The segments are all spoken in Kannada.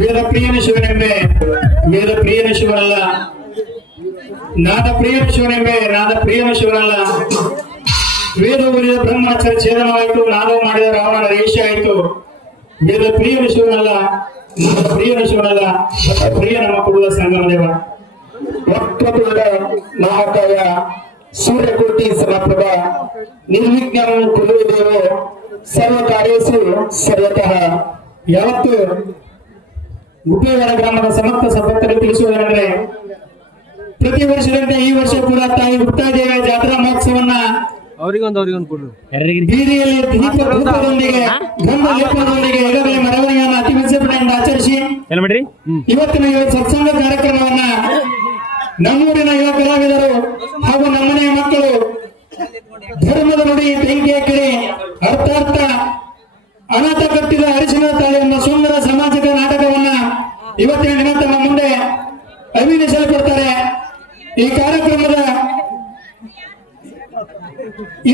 ವೇದಪ್ರಿಯನ ಶಿವನೆಂಬೆ ವೇದಪ್ರಿಯನ ಶಿವನಲ್ಲ, ನಾದಪ್ರಿಯನ ಶಿವನೆಂಬೆ ನಾದಪ್ರಿಯನ ಶಿವನಲ್ಲ. ವೇದ ಉರಿದ ಬ್ರಹ್ಮಚರ್ಯ ಛೇದನವಾಯಿತು, ನಾದವು ಮಾಡಿದ ರಾವಣನ ರೇಷೆ ಆಯಿತು. ವೇದ ಪ್ರಿಯನ ಶಿವನಲ್ಲ, ಪ್ರಿಯನ ಶಿವನಲ್ಲ, ಪ್ರಿಯ ನಮ್ಮ ಕುರುಳ ಸಂಗಮ ದೇವ. ವಕ್ರತುಂಡ ಮಹಾಕಾಯ ಸೂರ್ಯಕೋಟಿ ಸಮಪ್ರಭ ನಿರ್ವಿಘ್ನಂ ಕುರು ದೇವೋ ಸರ್ವ ಕಾರ್ಯೇಷು ಸರ್ವತಃ. ಯಾವತ್ತು ಗುಪ್ಪೇವಾಡ ಗ್ರಾಮದ ಸಮಸ್ತ ಸಂಪತ್ತರು ತಿಳಿಸುವುದೆಂದರೆ, ಪ್ರತಿ ವರ್ಷದಂತೆ ಈ ವರ್ಷ ಕೂಡ ತಾಯಿ ಗುಪ್ತಾದೇವಿಯ ಜಾತ್ರಾ ಮಹೋತ್ಸವನ್ನ ಬೀದಿಯಲ್ಲಿ ದೀಪದೊಂದಿಗೆ ಗಂಧ ಲೇಪನದೊಂದಿಗೆ ಈಗಾಗಲೇ ಮೆರವಣಿಗೆಯನ್ನು ಅತಿ ವಿಜೃಂಭಣೆಯಿಂದ ಆಚರಿಸಿ ಇವತ್ತಿನ ಈ ಸತ್ಸಂಗ ಕಾರ್ಯಕ್ರಮವನ್ನ ನಮ್ಮೂರಿನ ಯುವ ಕಲಾವಿದರು ಹಾಗೂ ನಮ್ಮನೆಯ ಮಕ್ಕಳು ಧರ್ಮದ ನುಡಿ ಬೆಂಕಿಯ ಕಿಡಿ ಅರ್ಥಾರ್ಥ ಅನಾಥ ಕಟ್ಟಿದ ಅರಿಶಿನ ತಾಳಿ ಎಂಬ ಸುಂದರ ಸಾಮಾಜಿಕ ನಾಟಕವನ್ನ ಇವತ್ತಿನ ದಿನ ತಮ್ಮ ಮುಂದೆ ಅಭಿನಯಿಸಲ್ಪಡ್ತಾರೆ. ಈ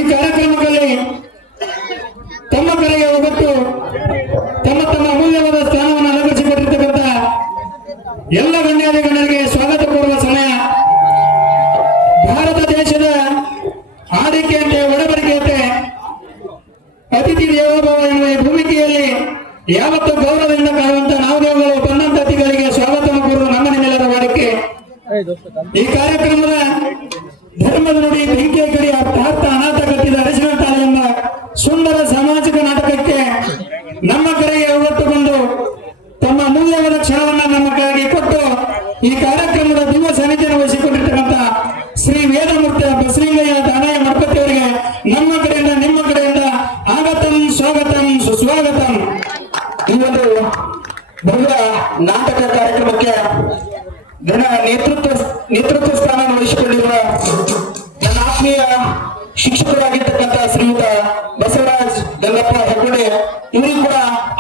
ಕಾರ್ಯಕ್ರಮದಲ್ಲಿ ತಮ್ಮ ಕರೆಗೆ ಒಗ್ಗಟ್ಟು ತಮ್ಮ ತಮ್ಮ ಅಮೂಲ್ಯವಾದ ಸ್ಥಾನವನ್ನು ಅಲಂಕರಿಸಿಕೊಟ್ಟಿರ್ತಕ್ಕಂಥ ಎಲ್ಲ ಗಣ್ಯಾದಿ ಗಣ್ಯರಿಗೆ ಸ್ವಾಗತ ಕೋರುವ ಸಮಯ. ಭಾರತ ದೇಶದ ಆದಿಕೆಯಂತೆ ಒಡಂಬಡಿಕೆಯಂತೆ ಅತಿಥಿ ದೇವೋಭವ ಎನ್ನುವ ಈ ಭೂಮಿಕೆಯಲ್ಲಿ ಯಾವತ್ತೂ ಗೌರವದಿಂದ ಕಾಣುವಂತ ನಾವು ದೇವಗಳು ಬಂದಂತ ಅತಿಥಿಗಳಿಗೆ ಸ್ವಾಗತ ಕೋರುವ ನಮ್ಮ ನಿಮ್ಮೆಲ್ಲರ ವಾಡಿಕೆ. ಈ ಕಾರ್ಯಕ್ರಮದ ಧರ್ಮದ ನುಡಿ ಬೆಂಕಿಯ ಕಡಿ ಅರ್ಥಾರ್ಥ ಅನಾಥ ಕಟ್ಟಿದ ಅರಿಶಿನ ತಾಳಿ ಎಂಬ ಸುಂದರ ಸಾಮಾಜಿಕ ನಾಟಕಕ್ಕೆ ನಮ್ಮ ಕರೆಗೆ ಒಗ್ಗಟ್ಟುಕೊಂಡು ತಮ್ಮ ಅಮೂಲ್ಯವಾದ ಕ್ಷಣವನ್ನ ನಮಗಾಗಿ ಕೊಟ್ಟು ಈ ಕಾರ್ಯಕ್ರಮದ ದಿವ್ಯ ಸಾನ್ನಿಧ್ಯವನ್ನು ವಹಿಸಿಕೊಂಡಿರ್ತಕ್ಕಂಥ ಶ್ರೀ ವೇದಮೂರ್ತಿ ಬಸಲಿಂಗಯ್ಯ ದಾನಯ್ಯ ಮಠಪತಿ ಅವರಿಗೆ ನಮ್ಮ ಕಡೆಯಿಂದ ನಿಮ್ಮ ಕಡೆಯಿಂದ ಆಗತಂ ಸ್ವಾಗತಂ ಸುಸ್ವಾಗತಂ. ಈ ಒಂದು ಭವ್ಯ ನಾಟಕ ಕಾರ್ಯಕ್ರಮಕ್ಕೆ ನೇತೃತ್ವ ಸ್ಥಾನ ವಹಿಸಿಕೊಂಡಿರುವ ನನ್ನ ಆತ್ಮೀಯ ಶಿಕ್ಷಕರಾಗಿರ್ತಕ್ಕಂಥ ಶ್ರೀಯುತ ಬಸವರಾಜ್ ಗಂಗಪ್ಪ ಹೆಗ್ಗಡೆ ಇವರಿಗೂ ಕೂಡ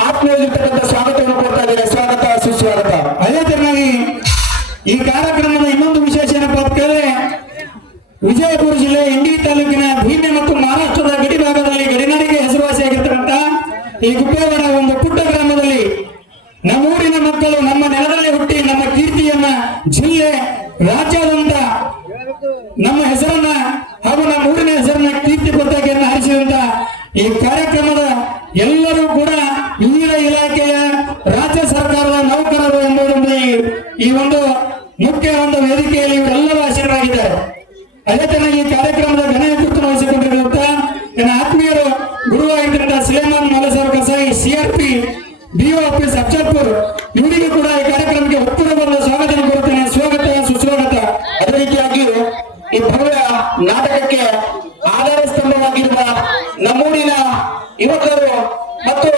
ಆತ್ಮೀಯವಾಗಿರ್ತಕ್ಕಂಥ ಸ್ವಾಗತವನ್ನು ಕೊಡ್ತಾ ಇದ್ದಾರೆ. ಸ್ವಾಗತ ಸುಸ್ವಾಗತ. ಅದೇ ತರನಾಗಿ ಈ ಕಾರ್ಯಕ್ರಮದ ಇನ್ನೊಂದು ವಿಶೇಷ ಏನಪ್ಪಾ ಅಂತ ಕೇಳಿದ್ರೆ, ವಿಜಯಪುರ ಜಿಲ್ಲೆ ಇಂಡಿ ತಾಲೂಕಿನ ಭೀಮೆ ಮತ್ತು ಮಹಾರಾಷ್ಟ್ರದ ಗಡಿ ಭಾಗದಲ್ಲಿ ಗಡಿನಾಡಿಗೆ ಹೆಸರುವಾಸಿಯಾಗಿರ್ತಕ್ಕಂಥ ಈ ಗುಪ್ಪೇವಾಡ ಒಂದು ಪುಟ್ಟ ಗ್ರಾಮದಲ್ಲಿ ನಮ್ಮೂರಿನ ಮಕ್ಕಳು ನಮ್ಮ ನೆಲದಲ್ಲಿ ಹುಟ್ಟಿ ನಮ್ಮ ಕೀರ್ತಿಯನ್ನ ಜಿಲ್ಲೆ ರಾಜ್ಯಾದ್ಯಂತ ನಮ್ಮ ಹೆಸರನ್ನ ಹಾಗೂ ನಮ್ಮ ಊರಿನ ಹೆಸರನ್ನ ಕೀರ್ತಿ ಪತಾಕೆಯನ್ನು ಹಾರಿಸಿದಂತ ಈ ಕಾರ್ಯಕ್ರಮದ ಎಲ್ಲರೂ ಕೂಡ ವಿವಿಧ ಇಲಾಖೆಯ ರಾಜ್ಯ ಸರ್ಕಾರದ ನೌಕರರು ಎಂಬುದೊಂದು ಈ ಒಂದು ಮುಖ್ಯ ಒಂದು ವೇದಿಕೆಯಲ್ಲಿ ಇವರೆಲ್ಲರೂ ಆಸೀನರಾಗಿದ್ದಾರೆ. ಅದೇ ತರನಾಗಿ ಈ ಕಾರ್ಯಕ್ರಮದ ಘನ ನೇತೃತ್ವ ವಹಿಸಿಕೊಂಡಿರುವಂತ ನನ್ನ ಆತ್ಮೀಯರು ಗುರುವಾಗಿದ್ದಂತಹ Suleman Malasar Kasai CRP BO office Afzalpur ಇವರಿಗೂ ಕೂಡ ಈ ಕಾರ್ಯಕ್ರಮಕ್ಕೆ ಉತ್ತರವಾದ ಸ್ವಾಗತ ಕೋರುತ್ತೇನೆ. ಸ್ವಾಗತ ಸುಸ್ವಾಗತ. ಅದೇ ರೀತಿಯಾಗಿ ಈ ಭವ್ಯ ನಾಟಕಕ್ಕೆ ಆಧಾರ ಸ್ತಂಭವಾಗಿರುವ ನಮ್ಮೂರಿನ ಯುವಕರು ಮತ್ತು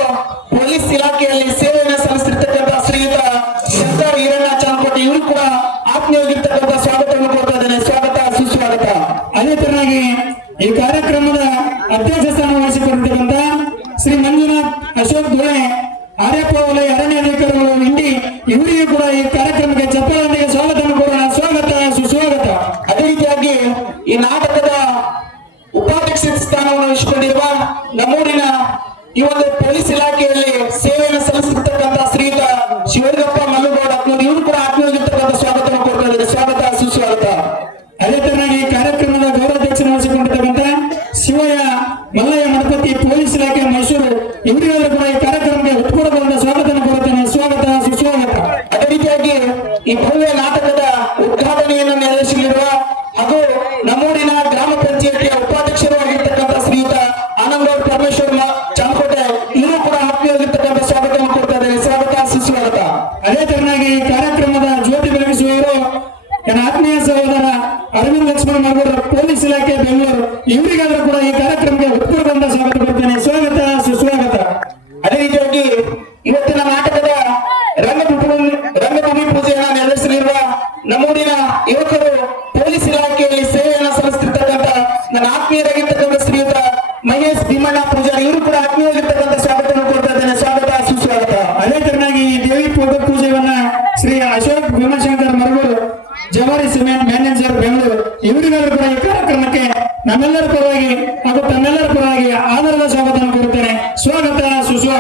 ಪೊಲೀಸ್ ಇಲಾಖೆಯಲ್ಲಿ ಸೇವೆಯನ್ನು ಸಲ್ಲಿಸಿರ್ತಕ್ಕಂಥ ಶ್ರೀಯುತ ಶಂಕರ್ ಈರಣ್ಣ ಚಾಮಕೋಟಿ ಇವರು ಕೂಡ ಆತ್ಮೀಯವಾಗಿರ್ತಕ್ಕಂಥ ಸ್ವಾಗತವನ್ನು ಕೊಡ್ತಾ ಇದ್ದೇನೆ. ಸ್ವಾಗತ ಸುಸ್ವಾಗತ. ಅದೇ ತರನಾಗಿ ಈ ಕಾರ್ಯಕ್ರಮದ ಅಧ್ಯಕ್ಷ ಸ್ಥಾನ ವಹಿಸಿಕೊಂಡಿರ್ತಕ್ಕಂಥ ಶ್ರೀ ಮಂಜುನಾಥ್ ಅಶೋಕ್ ಧೋಳೆ ಆರ್ಯಪ್ಪ ವಲಯ ಅರಣ್ಯಾಧಿಕಾರಿಗಳು ಇಂಡಿ ಇವರಿಗೂ ಕೂಡ ಈ ಕಾರ್ಯಕ್ರಮಕ್ಕೆ ಚಪ್ಪಲೊಂದಿಗೆ ಸ್ವಾಗತವನ್ನು ಕೋರೋಣ. ಸ್ವಾಗತ ಸುಸ್ವಾಗತ. ಅದೇ ರೀತಿಯಾಗಿ ಈ ನಾಟಕದ ಉಪಾಧ್ಯಕ್ಷ ಸ್ಥಾನವನ್ನು ವಹಿಸಿಕೊಂಡಿರುವ ನಮ್ಮೂರಿನ ಈ ಒಂದು ಪೊಲೀಸ್ ಇಲಾಖೆಯಲ್ಲಿ ಸೇವೆಯನ್ನು ಸಲ್ಲಿಸಿರ್ತಕ್ಕಂಥ ಶ್ರೀಯುತ ಶಿವಲಿಂಗಪ್ಪ ಮಲ್ಲುಗೌಡ ಇವರು ಕೂಡ ಆತ್ಮೀಯವಾಗಿರ್ತಕ್ಕಂಥ ಸ್ವಾಗತವನ್ನು ಕೊಡ್ತಾ ಇದ್ದಾರೆ. ಸ್ವಾಗತ ಸುಸ್ವಾಗತ. ಅದೇ ತರನಾಗಿ ಕಾರ್ಯಕ್ರಮದ ಗೌರವಾಧ್ಯಕ್ಷ ವಹಿಸಿಕೊಂಡಿರ್ತಕ್ಕಂಥ ಶಿವಯ್ಯ ಮಲ್ಲಯ್ಯ ಮಠಪತಿ ಪೊಲೀಸ್ ಇಲಾಖೆ ಮೈಸೂರು ಇವರಿಗೆಲ್ಲರೂ ಕೂಡ ಈ ಕಾರ್ಯಕ್ರಮಕ್ಕೆ ಉತ್ಪೂರ್ವಕವಾದ ಸ್ವಾಗತವನ್ನು ಕೋರುತ್ತೇನೆ. ಸ್ವಾಗತ ಸುಸ್ವಾಗತ. ಅದೇ ರೀತಿಯಾಗಿ ಈ ಭವ್ಯ ನಾಟಕದ ಉದ್ಘಾಟನೆಯನ್ನು ನೆರವೇರಿಸಲಿರುವ ಹಾಗೂ ನಮ್ಮೂರಿನ ಗ್ರಾಮ ಪಂಚಾಯತಿಯ ಉಪಾಧ್ಯಕ್ಷರು ಆಗಿರ್ತಕ್ಕಂಥ ಶ್ರೀಯುತ ಆನಂದಗೌಡ ಪರಮೇಶ್ವರ್ ಚಾಮಕೋಟೆ ಇವರು ಕೂಡ ಆತ್ಮೀಯವಾಗಿರ್ತಕ್ಕಂಥ ಸ್ವಾಗತವನ್ನು ಕೊಡ್ತಾ ಇದ್ದಾರೆ. ಸ್ವಾಗತ ಸುಸ್ವಾಗತ. ಅದೇ ತರನಾಗಿ ಈ ಕಾರ್ಯಕ್ರಮದ ಜ್ಯೋತಿ ಬೆಳಗಿಸುವವರು ನನ್ನ ಆತ್ಮೀಯ ಸಹೋದರ ಅರವಿಂದ್ ಲಕ್ಷ್ಮಣ ಮಗೂರು ಪೊಲೀಸ್ ಇಲಾಖೆ ಬೆಂಗಳೂರು ಇವರಿಗಾದರೂ ಕೂಡ ಈ ಕಾರ್ಯಕ್ರಮಕ್ಕೆ ಉತ್ಪೂರ್ವಕವಾದ ಸ್ವಾಗತ ಕೊಡ್ತೇನೆ. ಸ್ವಾಗತ ಸುಸ್ವಾಗತ.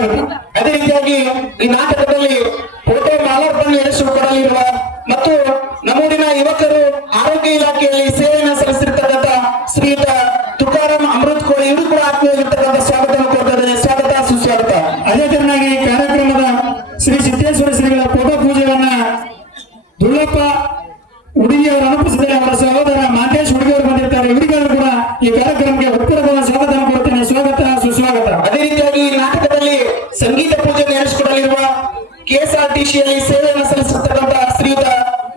ಸುಸ್ವಾಗತ. ಅದೇ ರೀತಿಯಾಗಿ ಈ ನಾಟಕದಲ್ಲಿ ಫೋಟೋ ಮಾಲಾರ್ಪಣೆ ನಡೆಸಿಕೊಡಲಿರುವ ಮತ್ತು ನಮ್ಮೂರಿನ ಯುವಕರು ಆರೋಗ್ಯ ಇಲಾಖೆಯಲ್ಲಿ ಸೇವೆಯನ್ನು ಸಲ್ಲಿಸಿರ್ತಕ್ಕಂಥ ಶ್ರೀಯುತ ತುಕಾರಾಮ್ ಅಮೃತ್ ಕೋಳಿ ಇವರು ಕೂಡ ಆತ್ಮೀಯವಾಗಿರ್ತಕ್ಕಂಥ ಸ್ವಾಗತವನ್ನು ಕೊಡ್ತಾರೆ. ಸ್ವಾಗತ ಸುಸ್ವಾಗತ. ಅದೇ ತರನಾಗಿ ಈ ಕಾರ್ಯಕ್ರಮದ ಶ್ರೀ ಸಿದ್ದೇಶ್ವರ ಶ್ರೀಗಳ ಫೋಟೋ ಪೂಜೆಯನ್ನ ದುಳ್ಳಪ್ಪ ಹುಡುಗಿಯವರು ಅನುಪಸ್ಥಿತಿಯಲ್ಲಿ ಅವರ ಸಹೋದರ ಮಾತೇಶ್ ಹುಡುಗಿಯವರು ಬಂದಿರ್ತಾರೆ. ಇವರಿಗೂ ಕೂಡ ಈ ಕಾರ್ಯಕ್ರಮಕ್ಕೆ ಉತ್ಪೂರ್ವಕವಾದ ಸ್ವಾಗತವನ್ನು ಕೊಡ್ತೇನೆ. ಸ್ವಾಗತ ಸುಸ್ವಾಗತ. ಅದೇ ರೀತಿಯಾಗಿ ಈ ನಾಟಕದಲ್ಲಿ ಸಂಗೀತ ಪೂಜೆ ನಡೆಸಿಕೊಡಲಿರುವ ಕೆಎಸ್ಆರ್ಟಿಸಿಯಲ್ಲಿ ಸೇವೆಯನ್ನು ಸಲ್ಲಿಸಿರ್ತಕ್ಕಂಥ ಶ್ರೀಯುತ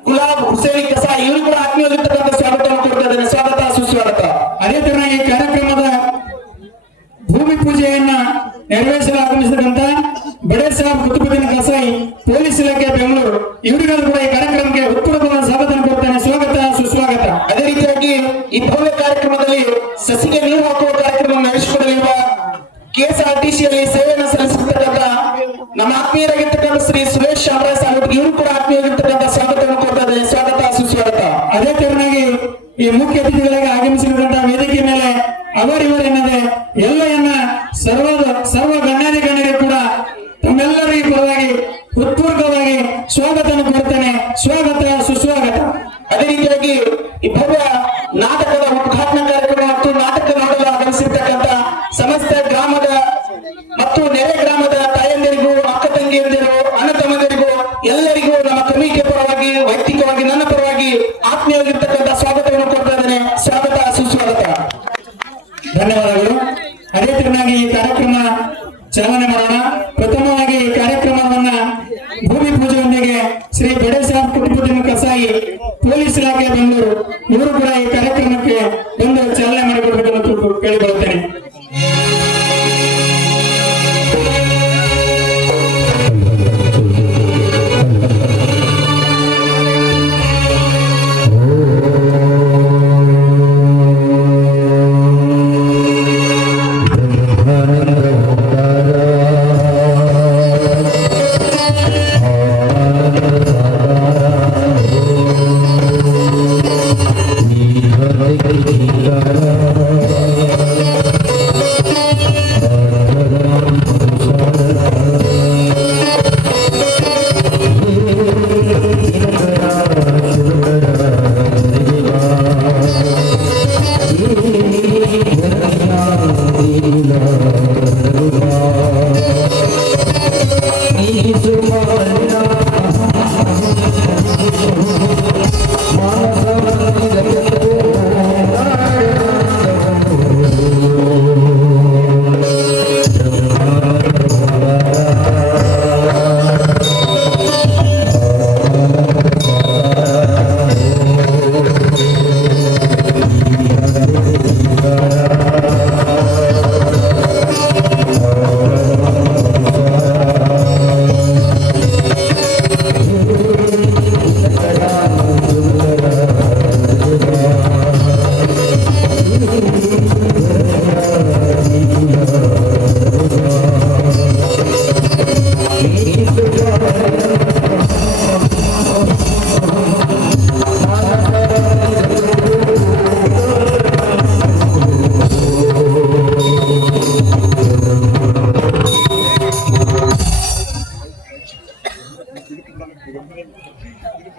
ಗುಲಾಬ್ ಹುಸೇನ್ ಕಸ ಇವರು ಕೂಡ ಆತ್ಮೀಯವಾಗಿರ್ತಕ್ಕಂಥ ಸ್ವಾಗತವನ್ನು ಕೊಡ್ತಿದ್ದಾರೆ. ಸ್ವಾಗತ ಸುಸ್ವಾಗತ. ಅದೇ ತರನಾಗಿ ಈ ಕಾರ್ಯಕ್ರಮದ ಭೂಮಿ ಪೂಜೆಯನ್ನ ನೆರವೇರಿಸಲು ಆಗಮಿಸಿದಂತ ಬಡೇ ಸಾಹೇಬ್ ಕುತುಬುದ್ದೀನ್ ಕಸಾಯಿ ಪೊಲೀಸ್ ಇಲಾಖೆ ಬೆಂಗಳೂರು ಇವರಿಗೂ ಕೂಡ ಈ ಕಾರ್ಯಕ್ರಮಕ್ಕೆ ಉತ್ಪೂರ್ವಕವಾದ ಸ್ವಾಗತವನ್ನು ಕೊಡ್ತೇನೆ. ಸ್ವಾಗತ ಸುಸ್ವಾಗತ. ಅದೇ ರೀತಿಯಾಗಿ ಈ ಭವ್ಯ ಕಾರ್ಯಕ್ರಮದಲ್ಲಿ ಸಸಿಗೆ ನೀರು ಹಾಕುವ ಕಾರ್ಯಕ್ರಮ ನಡೆಸಿಕೊಡಲಿರುವ ಕೆಎಸ್ಆರ್ಟಿಸಿಯಲ್ಲಿ ಸೇವೆಯನ್ನು ಸಲ್ಲಿಸಿರ್ತಕ್ಕಂಥ ನಮ್ಮ ಆತ್ಮೀಯರಾಗಿರ್ತಕ್ಕಂಥ ಶ್ರೀ ಸುರೇಶ್ ಶಾಮರಾಜ್ ಸಾಹೇಬ್ ಇವರು ಕೂಡ ಆತ್ಮೀಯವಾಗಿರ್ತಕ್ಕಂಥ ಸ್ವಾಗತವನ್ನು ಕೊಡ್ತಾರೆ. ಸ್ವಾಗತ ಸುಸ್ವಾಗತ. ಅದೇ ತರನಾಗಿ ಈ ಮುಖ್ಯ ಅತಿಥಿಗಳಾಗಿ ಆಗಮಿಸಿರುವಂತಹ ವೇದಿಕೆ ಮೇಲೆ ಅವರಿವರೆನ್ನದೆ ಎಲ್ಲಯನ್ನ ಸರ್ವ ಗಣ್ಯಾಧಿ ಗಣ್ಯರಿಗೆ ಕೂಡ ತಮ್ಮೆಲ್ಲರಿಗೂ ಪರವಾಗಿ ಉತ್ಪೂರ್ವಕವಾಗಿ ಸ್ವಾಗತವನ್ನು ಕೊಡ್ತೇನೆ. ಸ್ವಾಗತ ಸುಸ್ವಾಗತ. ಅದೇ ರೀತಿಯಾಗಿ ಈ ಭವ್ಯ ನಾಟಕದ ಉದ್ಘಾಟನಾ ಕಾರ್ಯಕ್ರಮ ಮತ್ತು ನಾಟಕ ನೋಡಲು ಆಗಮಿಸಿರ್ತಕ್ಕಂಥ ಸಮಸ್ತ ಗ್ರಾಮದ ಮತ್ತು ನೆರೆ ಗ್ರಾಮದ ತಾಯಂದಿರಿಗೂ ಅಕ್ಕ ತಂಗಿಯಂದಿರು ಅಣ್ಣ ತಮ್ಮಂದಿರಿಗೂ ಎಲ್ಲರಿಗೂ ನಮ್ಮ ಕಮಿಟಿಯ ಪರವಾಗಿ ವೈಯಕ್ತಿಕವಾಗಿ ನನ್ನ ಪರವಾಗಿ ಆತ್ಮೀಯವಾಗಿರ್ತಕ್ಕಂಥ ಸ್ವಾಗತವನ್ನು ಕೊಡ್ತಾ ಇದ್ದೇನೆ. ಸ್ವಾಗತ ಸುಸ್ವಾಗತ. ಧನ್ಯವಾದಗಳು. ಅದೇ ತರನಾಗಿ ಈ ಕಾರ್ಯಕ್ರಮ ಚಾಲನೆ ಮಾಡೋಣ. ಪ್ರಥಮವಾಗಿ ಈ ಕಾರ್ಯಕ್ರಮವನ್ನ ಭೂಮಿ ಪೂಜೆಯೊಂದಿಗೆ ಶ್ರೀ ಬಡೇ ಸಾಹೇಬ್ ಕುತುಬುದ್ದೀನ್ ಕಸಾಯಿ ಪೊಲೀಸ್ ಇಲಾಖೆ ಬೆಂಗಳೂರು ಇವರು ಕೂಡ ಈ ಕಾರ್ಯಕ್ರಮಕ್ಕೆ ಬಂದು ಚಾಲನೆ ಮಾಡಿಕೊಡಬೇಕೆಂದು ಕೇಳಿಕೊಳ್ಳುತ್ತೇನೆ.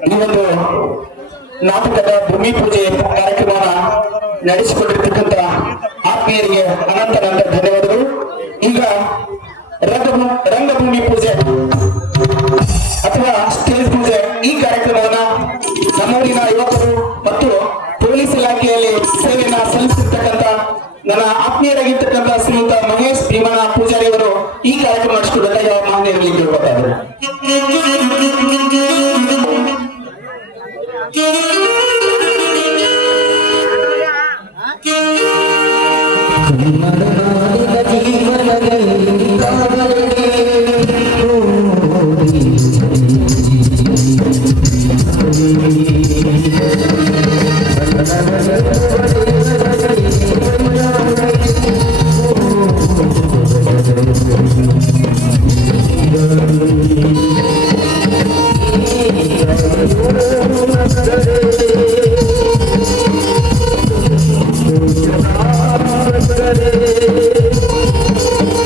ಈ ಒಂದು ನಾಟಕದ ಭೂಮಿ ಪೂಜೆ ಕಾರ್ಯಕ್ರಮವನ್ನು ನಡೆಸಿಕೊಂಡಿರ್ತಕ್ಕಂಥ ಆತ್ಮೀಯರಿಗೆ ಅನಂತ ಧನ್ಯವಾದಗಳು. ಈಗ ರಂಗಭೂಮಿ ಪೂಜೆ ಅಥವಾ ಸ್ಟೇಜ್ ಪೂಜೆ ಈ ಕಾರ್ಯಕ್ರಮವನ್ನ ನಮ್ಮೂರಿನ ಯುವಕರು ಮತ್ತು ಪೊಲೀಸ್ ಇಲಾಖೆಯಲ್ಲಿ ಸೇವೆಯನ್ನ ಸಲ್ಲಿಸಿರ್ತಕ್ಕಂಥ ನನ್ನ ಆತ್ಮೀಯರಾಗಿರ್ತಕ್ಕಂಥ ಶ್ರೀಯುತ ಮಹೇಶ್ ಭೀಮಣ್ಣ ಪೂಜಾರಿ ಅವರು ಈ ಕಾರ್ಯಕ್ರಮ ನಡೆಸಿಕೊಳ್ಳುತ್ತಾ ಮಾನ್ಯರಲ್ಲಿ ಕೇಳ್ಕೊತಾ ಇದ್ದಾರೆ.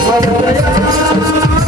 Hare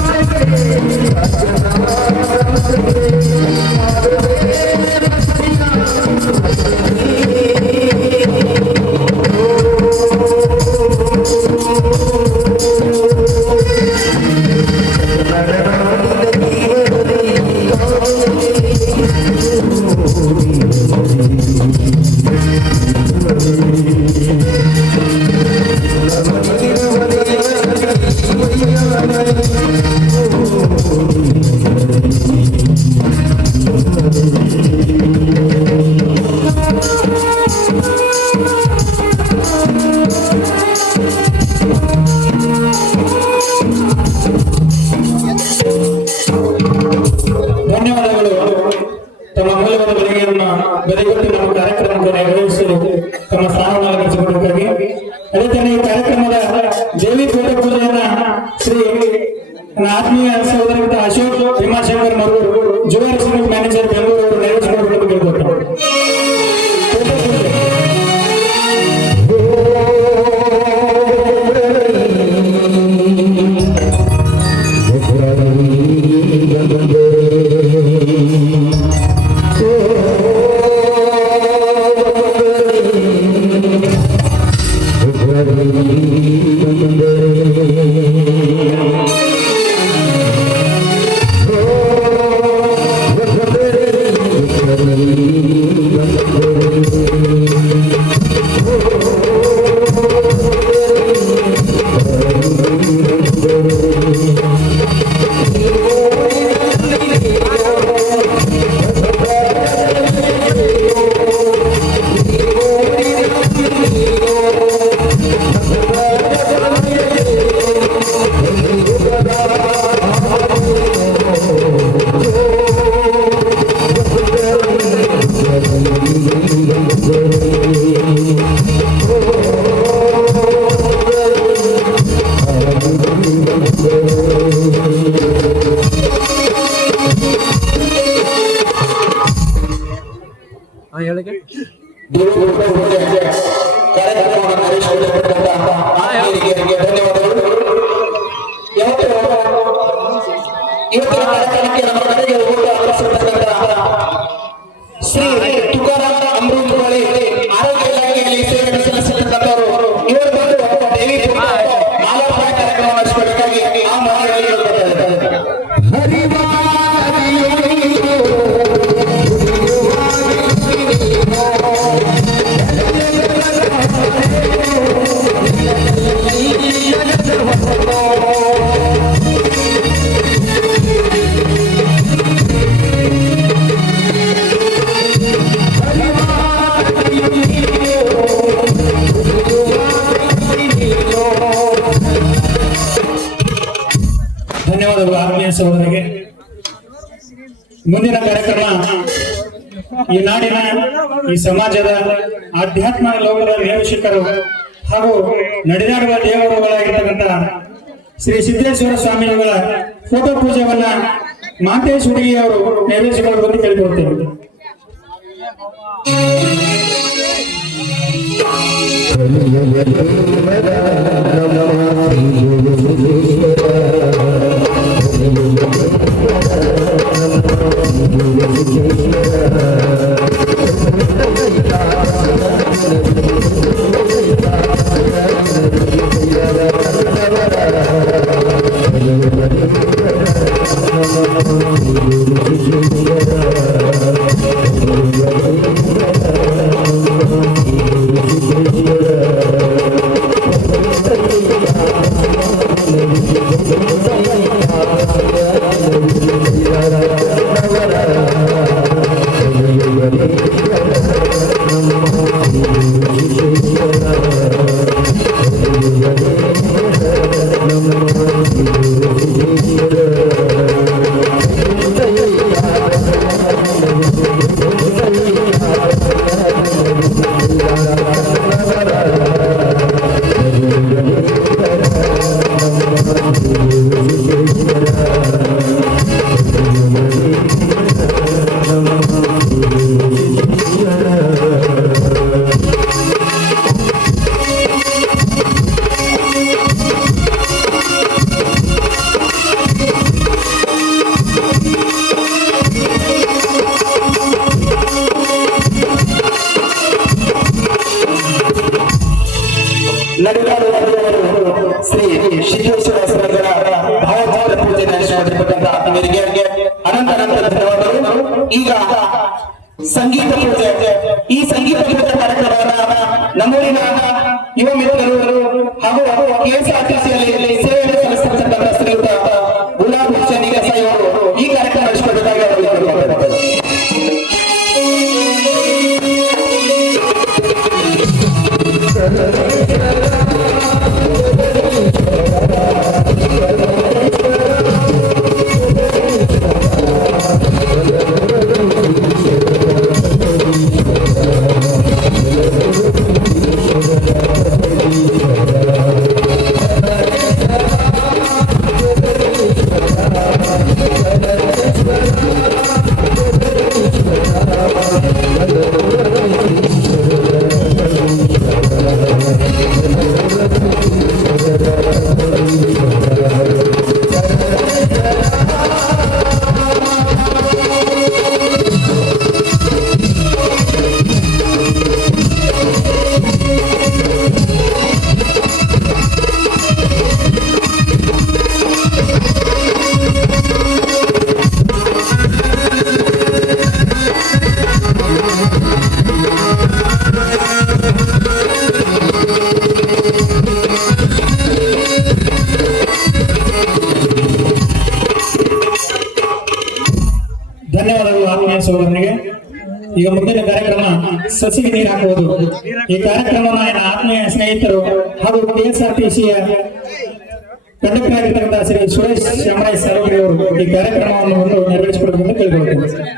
ಬದಿಗೊತ್ತಿ ನಮ್ಮ ಕಾರ್ಯಕ್ರಮಕ್ಕೆ ನೆರವೇರಿಸಿ ತಮ್ಮ ಸ್ಥಾನವನ್ನು ಅಲಂಕರಿಸಿಕೊಳ್ಳಬೇಕಾಗಿ, ಅದೇ ತರ ಈ ಕಾರ್ಯಕ್ರಮದ ದೇವಿ ಪೂಜೆ ಪೂಜೆಯನ್ನ ಶ್ರೀ ನನ್ನ ಆತ್ಮೀಯ ಸಹೋದರ Ashok Bhimashankar Marur jewel cement manager Bengaluru ಅವರು ನೆರವೇರಿಸಿಕೊಳ್ಳಬೇಕು ಕೇಳ್ಕೊತಾರೆ. ಕಾರ್ಯಕ್ರಮವನ್ನು ನಡೆಸಿಕೊಟ್ಟಿರ್ತಕ್ಕಂತಹ ಆತ್ಮೀಯರಿಗೆ ಧನ್ಯವಾದಗಳು. ಇವತ್ತಿನ ಕಾರ್ಯಕ್ರಮಕ್ಕೆ ನಮ್ಮ ಕಡೆಗೆ ಊಟ ಆಕರ್ಷಿಸಿರ್ತಕ್ಕಂತಹ ಶ್ರೀ ತುಕಾರಾಮ್ ಅಮೃತ್ ಬಳಿ ಆರೋಗ್ಯ ಇಲಾಖೆಯಲ್ಲಿ ಸೇವೆ ಸಲ್ಲಿಸಿರ್ತಕ್ಕಂಥವರು ಇವರು ಬಂದು ದೇವಿ ಮಾಲಾರ್ಪಣೆ ಕಾರ್ಯಕ್ರಮ ನಡೆಸಿಕೊಡಬೇಕಾಗಿ ಆ ಮನೆಯಲ್ಲಿ ಧನ್ಯವಾದಗಳು ಆತ್ಮೀಯ ಸಹೋದರಿಗೆ. ಮುಂದಿನ ಕಾರ್ಯಕ್ರಮ ಈ ನಾಡಿನ ಈ ಸಮಾಜದ ಆಧ್ಯಾತ್ಮ ಲೋಕದ ನೇಮಶಿಖರು ಹಾಗೂ ನಡೆದಾಡುವ ದೇವರುಗಳಾಗಿರ್ತಕ್ಕಂತಹ ಶ್ರೀ ಸಿದ್ದೇಶ್ವರ ಸ್ವಾಮಿಗಳ ಫೋಟೋ ಪೂಜೆಯನ್ನ ಮಾತೇಶ್ ಹುಡುಗಿ ಅವರು ನೆರವೇರಿಸಿಕೊಳ್ಳುವಂತೆ ಕೇಳಿಕೊಳ್ತೇವೆ. ಶ್ರೀ ಸಿದ್ದೇಶ್ವರ ಸ್ವಾಮಿಗಳ ಭಾವಚಿತ್ರ ಪೂಜೆ ನಡೆಸಿಕೊಂಡಿರ್ತಕ್ಕಂಥ ಆತ್ಮೀಯರಿಗೆ ಅನಂತ ಧನ್ಯವಾದಗಳು. ಈಗ ಸಂಗೀತ ಪೂಜೆ, ಈ ಸಂಗೀತ ಪೂಜೆ ಕಾರ್ಯಕ್ರಮವನ್ನ ನಮ್ಮೂರಿನ ಯುವ ಮಿತ್ರರು ಹಾಗೂ ಕೆಎಸ್ಆರ್ಟಿಸಿಯಲ್ಲಿ ಸೇವೆ ಸಲ್ಲಿಸತಕ್ಕಂಥ ಶ್ರೀಯುತ ಗುಲಾಬ್ ಹುಸೇನ್ ದೇಸಾಯಿ ಅವರು ಈ ಕಾರ್ಯಕ್ರಮ ನಡೆಸಿಕೊಡಬೇಕಾಗಿ ಅವರಿಗೆ ಕೇಳಿಕೊಳ್ಳುತ್ತೇನೆ. ಸಹೋದರನಿಗೆ. ಈಗ ಮುಂದಿನ ಕಾರ್ಯಕ್ರಮ ಸಸಿಗೆ ನೀರು ಹಾಕುವುದು. ಈ ಕಾರ್ಯಕ್ರಮವನ್ನು ನನ್ನ ಆತ್ಮೀಯ ಸ್ನೇಹಿತರು ಹಾಗೂ KSRTCಯ ಕಂಡಕ್ಟರ್ ಆಗಿರ್ತಕ್ಕಂಥ ಶ್ರೀ ಸುರೇಶ್ ಶಾಮರಾಯ್ ಸಾಲುಗರೆ ಅವರು ಈ ಕಾರ್ಯಕ್ರಮವನ್ನು ಒಂದು ನೆರವೇರಿಸಿಕೊಡಬೇಕೆಂದು ಕೇಳಿಕೊಳ್ಳುತ್ತೇನೆ.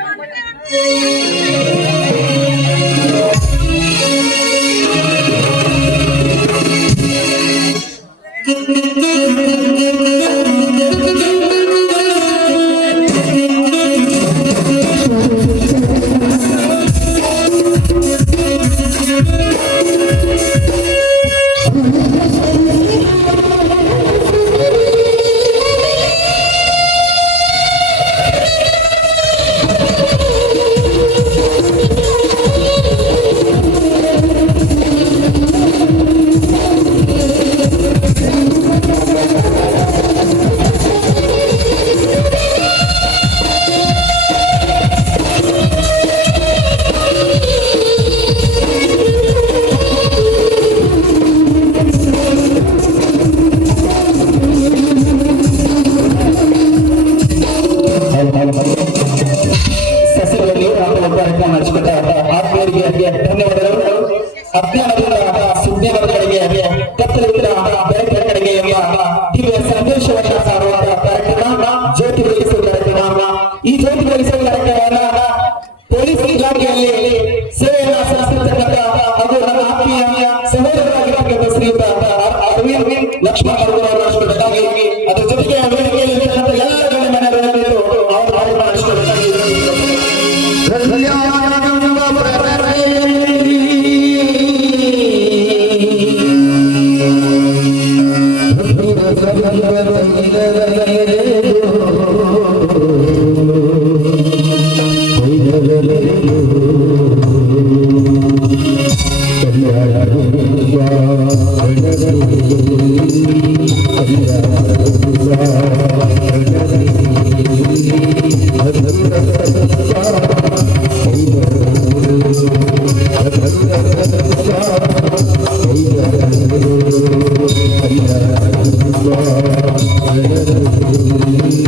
ಸಸ್ಯಗಳಲ್ಲಿ ಕಾರ್ಯಕ್ರಮ ನಡೆಸಿಕೊಟ್ಟ ಆತ್ಮೀಯರಿಗೆ ಧನ್ಯವಾದಗಳು. ಅಜ್ಞಾನದಿಂದ ಸುಜ್ಞಾನಗಳಿಗೆ ಕತ್ತಲಿಂದ ಬೆಳಕಿನ ಕಡೆಗೆ ಎಂಬ ದಿವ್ಯ ಸಂದೇಶವನ್ನು ಸಾರುವಂತಹ ಕಾರ್ಯಕ್ರಮ ಜ್ಯೋತಿ ಬೆಳಗಿಸುವ ಕಾರ್ಯಕ್ರಮ. ಈ ಜ್ಯೋತಿ ಬೆಳಗಿಸುವ ಕಾರ್ಯಕ್ರಮವನ್ನ ಪೊಲೀಸ್ ಇಲಾಖೆಯಲ್ಲಿ ಸೇವೆಯನ್ನು ಸಲ್ಲಿಸತಕ್ಕಂಥ ಹಾಗೂ ನನ್ನ ಆತ್ಮೀಯ ಸಹೋದರರಾಗಿರ್ತಕ್ಕಂಥ ಶ್ರೀಯುತ ಅರವಿಂದ್ ಲಕ್ಷ್ಮಣ ಅವರು ನಡೆಸಿಕೊಡಬೇಕಾಗಿ, ಅದರ ಜೊತೆಗೆ ವೇದಿಕೆಯಲ್ಲಿ ಎಲ್ಲ ಗಣ್ಯಮಾನ್ಯರು ಅವರು ಕಾರ್ಯಕ್ರಮ ನಡೆಸಿಕೊಡಬೇಕಾಗಿ Thank you.